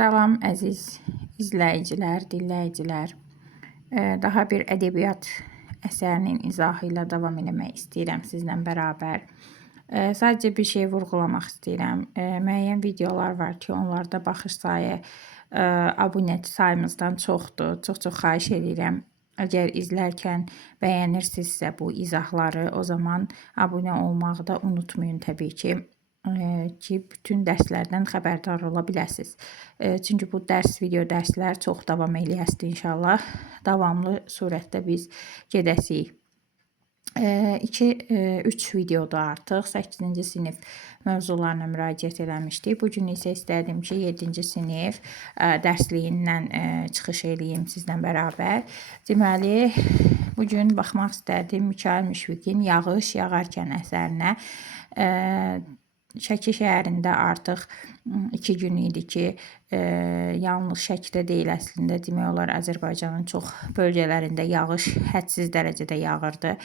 Salam əziz izləyicilər, dinləyicilər. Daha bir ədəbiyyat əsərinin izahı ilə davam eləmək istəyirəm sizlə bərabər. Sadəcə bir şey vurğulamaq istəyirəm. Müəyyən videolar var ki, onlarda baxış sayı abunəçi sayımızdan çoxdur. Çox xahiş edirəm. Əgər izlərkən bəyənirsinizsə bu izahları, o zaman abunə olmağı da unutmayın təbii ki, bütün dərslərdən xəbərdar ola biləsiniz. Çünki bu video dərslər çox davam eləyəsidir inşallah. Davamlı surətdə biz gedəsiyik. 2-3 videoda artıq 8-ci sinif mövzularına müraciət eləmişdik. Bugün isə istədim ki, 7-ci sinif dərsliyindən çıxış eləyim sizlə bərabər. Deməli, bugün baxmaq istədim Mikail Müşfiqin Yağış Yağarkən əsərinə. Şəki şəhərində artıq 2 gün idi ki, yalnız Şəkidə deyil, əslində demək olar Azərbaycanın çox bölgələrində yağış hədsiz dərəcədə yağırdı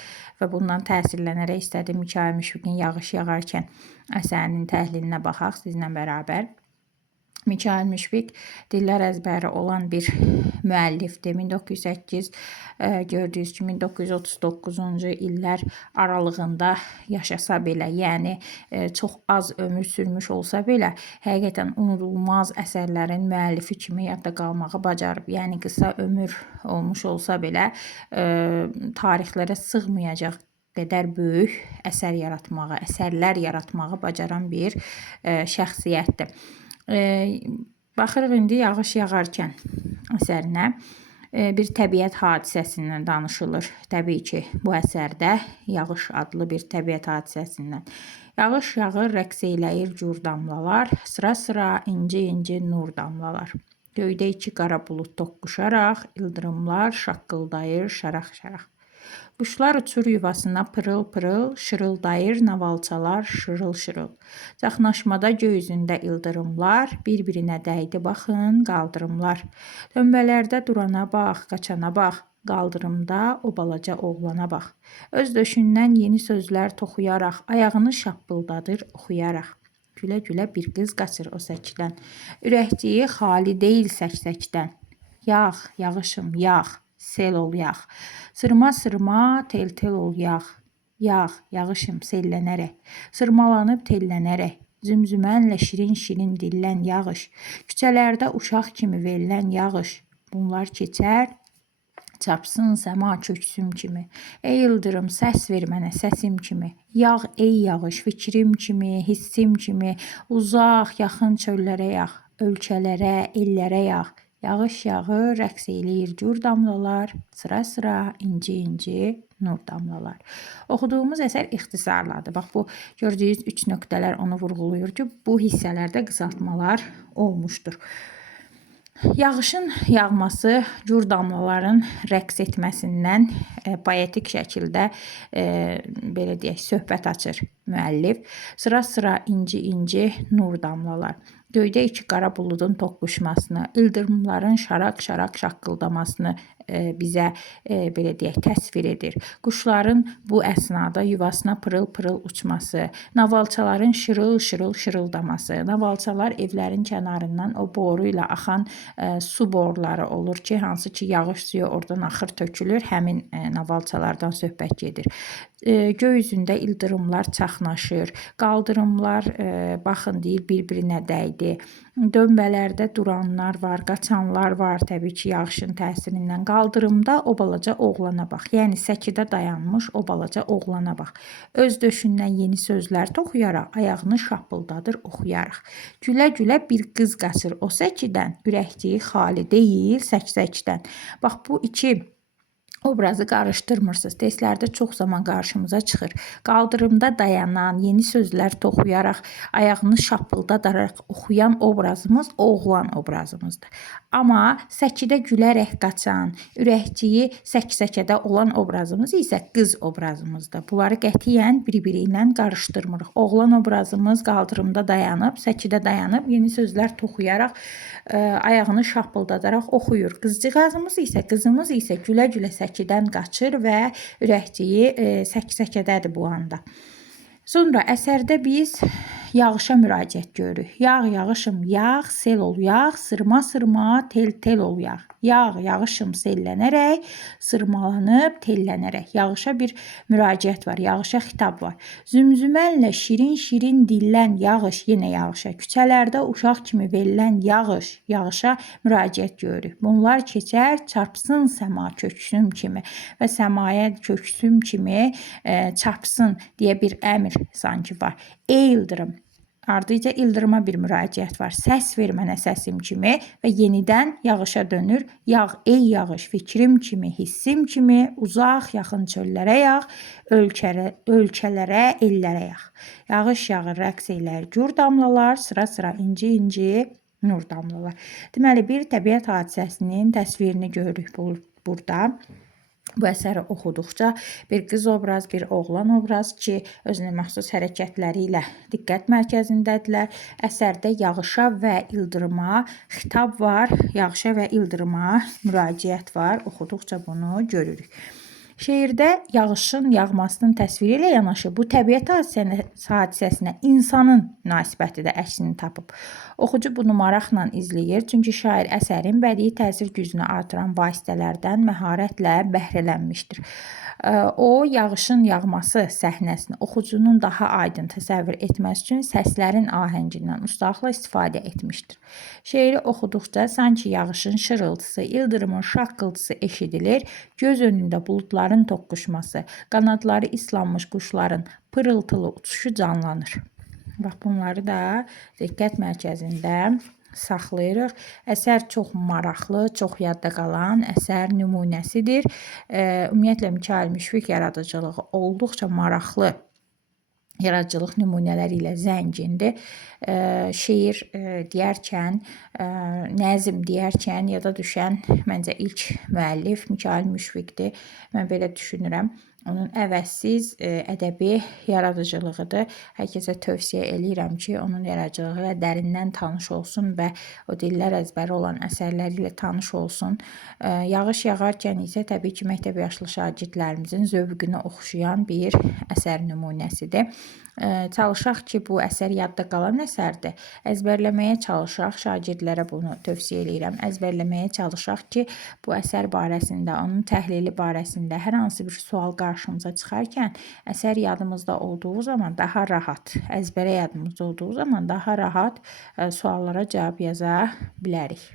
və bundan təsirlənərək istədim Mikail Müşfiqin Yağış Yağarkən əsərinin təhlilinə baxaq sizlə bərabər. Mikail Müşfiq dillər əzbəri olan bir müəllifdir. 1908 gördüyünüz kimi 1939-cu illər aralığında yaşasa belə, yəni çox az ömür sürmüş olsa belə, həqiqətən unudulmaz əsərlərin müəllifi kimi yadda qalmağı bacarıb. Yəni qısa ömür olmuş olsa belə, tarixlərə sığmayacaq qədər böyük əsərlər yaratmağı bacaran bir şəxsiyyətdir. Baxırıq indi Yağış Yağarkən əsərinə. Bir təbiət hadisəsindən danışılır. Təbii ki, bu əsərdə Yağış adlı bir təbiət hadisəsindən. Yağış yağır, rəqs eləyir gur damlalar, sıra-sıra inci-inci nur damlalar. Göydə 2 qara bulud toqquşaraq, ildırımlar şaqqıldayır şaraq-şaraq. Quşlar uçur yuvasına pırıl-pırıl, şırıldayır navalçalar şırıl-şırıl. Çaxnaşmada göy üzündə ildırımlar, bir-birinə dəydi baxın qaldırımlar. Dönbələrdə durana bax, qaçana bax, qaldırımda o balaca oğlana bax. Öz döşündən yeni sözlər toxuyaraq, ayağını şappıldadır oxuyaraq. Gülə-gülə bir qız qaçır o səkidən. Ürəkciyi xali deyil səksəkdən. Yağ, yağışım, yağ. Sel ol yağ. Sırma-sırma, tel-tel ol yağ. Yağ, yağışım sellənərək. Sırmalanıb tellənərək. Zümzümənlə şirin-şirin dillən yağış. Küçələrdə uşaq kimi verilən yağış. Bunlar keçər, çapsın səma köksüm kimi. Ey ildırım, səs ver mənə səsim kimi. Yağ ey yağış, fikrim kimi, hissim kimi. Uzaq, yaxın çöllərə yağ. Ölkələrə, ellərə yağ. Yağış yağır, rəqs eləyir gur damlalar, sıra-sıra inci-inci nur damlalar. Oxuduğumuz əsər ixtisarladır. Bax, bu gördüyünüz 3 nöqtələr onu vurğulayır ki, bu hissələrdə qısaltmalar olmuşdur. Yağışın yağması gur damlaların rəqs etməsindən poetik şəkildə belə deyək, söhbət açır müəllif. Sıra-sıra inci-inci nur damlalar. Göydə 2 qara buludun toqquşmasını, ildırımların şaraq-şaraq şaqqıldamasını bizə belə deyək, təsvir edir. Quşların bu əsnada yuvasına pırıl-pırıl uçması, navalçaların şırıl-şırıl şırıldaması. Navalçalar evlərin kənarından o boru ilə axan su boruları olur ki, hansı ki yağış suyu oradan axır tökülür, həmin navalçalardan söhbət gedir. Göy üzündə ildırımlar çaxnaşır, qaldırımlar baxın deyir bir-birinə dəydi. Dönbələrdə duranlar var, qaçanlar var təbii ki yağışın təsirindən. Qaldırımda o balaca oğlana bax, yəni səkidə dayanmış o balaca oğlana bax. Öz döşündən yeni sözlər toxuyaraq, ayağını şappıldadır oxuyaraq. Gülə-gülə bir qız qaçır o səkidən, ürəkciyi xali deyil səksəkdən. Bax, bu 2 obrazı qarışdırmırsınız. Testlərdə çox zaman qarşımıza çıxır. Qaldırımda dayanan, yeni sözlər toxuyaraq, ayağını şappıldadaraq oxuyan obrazımız oğlan obrazımızdır. Amma səkidə gülərək qaçan, ürəkciyi səksəkədə olan obrazımız isə qız obrazımızdır. Bunları qətiyyən bir-biri ilə qarışdırmırıq. Oğlan obrazımız qaldırımda dayanıb, səkidə dayanıb, yeni sözlər toxuyaraq, ayağını şappıldadaraq oxuyur. Qızcığazımız isə, qızımız isə gülə-gülə səkidən qaçır və ürəkciyi səksəkədədir bu anda. Sonra əsərdə biz yağışa müraciət görürük. Yağ yağışım, yağ, sel ol yağ, sırma sırma, tel tel ol yağ. Yağ yağışım sellənərək, sırmalanıb, tellənərək. Yağışa bir müraciət var, yağışa xitab var. Zümzümənlə şirin-şirin dillən yağış, yenə yağışa. Küçələrdə uşaq kimi verilən yağış, yağışa müraciət görürük. Bunlar keçər, çarpsın səma köksüm kimi və səmaya köksüm kimi çarpsın deyə bir əmr sanki var. Ey ildırım, ardıca ildırıma bir müraciət var. Səs ver mənə səsim kimi və yenidən yağışa dönür. Yağ ey yağış, fikrim kimi, hissim kimi, uzaq, yaxın çöllərə yağ, ölkələrə, ellərə yağ. Yağış yağır, rəqs eylər, gür damlalar, sıra-sıra inci-inci nur damlalar. Deməli, bir təbiət hadisəsinin təsvirini görürük burada. Bu əsəri oxuduqca bir qız obraz, bir oğlan obraz ki, özünə məxsus hərəkətləri ilə diqqət mərkəzindədirlər. Əsərdə yağışa və ildırıma xitab var, yağışa və ildırıma müraciət var. Oxuduqca bunu görürük. Şeirdə yağışın yağmasının təsviri ilə yanaşı bu təbiət hadisəsinə insanın münasibəti də əksini tapıb. Oxucu bunu maraqla izləyir, çünki şair əsərin bədii təsir gücünü artıran vasitələrdən məharətlə bəhrələnmişdir. O, yağışın yağması səhnəsini oxucunun daha aydın təsəvvür etməsi üçün səslərin ahəngindən ustaqla istifadə etmişdir. Şeiri oxuduqca sanki yağışın şırıltısı, ildırımın şaqqıltısı eşidilir, göz önündə buludların toqquşması, qanadları islanmış quşların pırıltılı uçuşu canlanır. Bax, bunları da diqqət mərkəzində saxlayırıq. Əsər çox maraqlı, çox yadda qalan əsər nümunəsidir. Ümumiyyətlə, Mikail Müşfiq yaradıcılığı olduqca maraqlı yaradıcılıq nümunələri ilə zəngindir. Şeir deyərkən, nəzm deyərkən yada düşən məncə ilk müəllif Mikail Müşfiqdir. Mən belə düşünürəm. Onun əvəzsiz ədəbi yaradıcılığıdır. Hər kəsə tövsiyə eləyirəm ki, onun yaradıcılığı ilə dərindən tanış olsun və o dillər əzbəri olan əsərləri ilə tanış olsun. Yağış yağarkən isə təbii ki, məktəb yaşlı şagirdlərimizin zövqünə oxşayan bir əsər nümunəsidir. Çalışaq ki, bu əsər yadda qalan əsərdir. Əzbərləməyə çalışaq, şagirdlərə bunu tövsiyə eləyirəm. Əzbərləməyə çalışaq ki, bu əsər barəsində, onun təhlili barəsində hər hansı bir sual qarşımıza çıxarkən əsər yadımızda olduğu zaman daha rahat, əzbərə yadımızda olduğu zaman daha rahat suallara cavab yaza bilərik.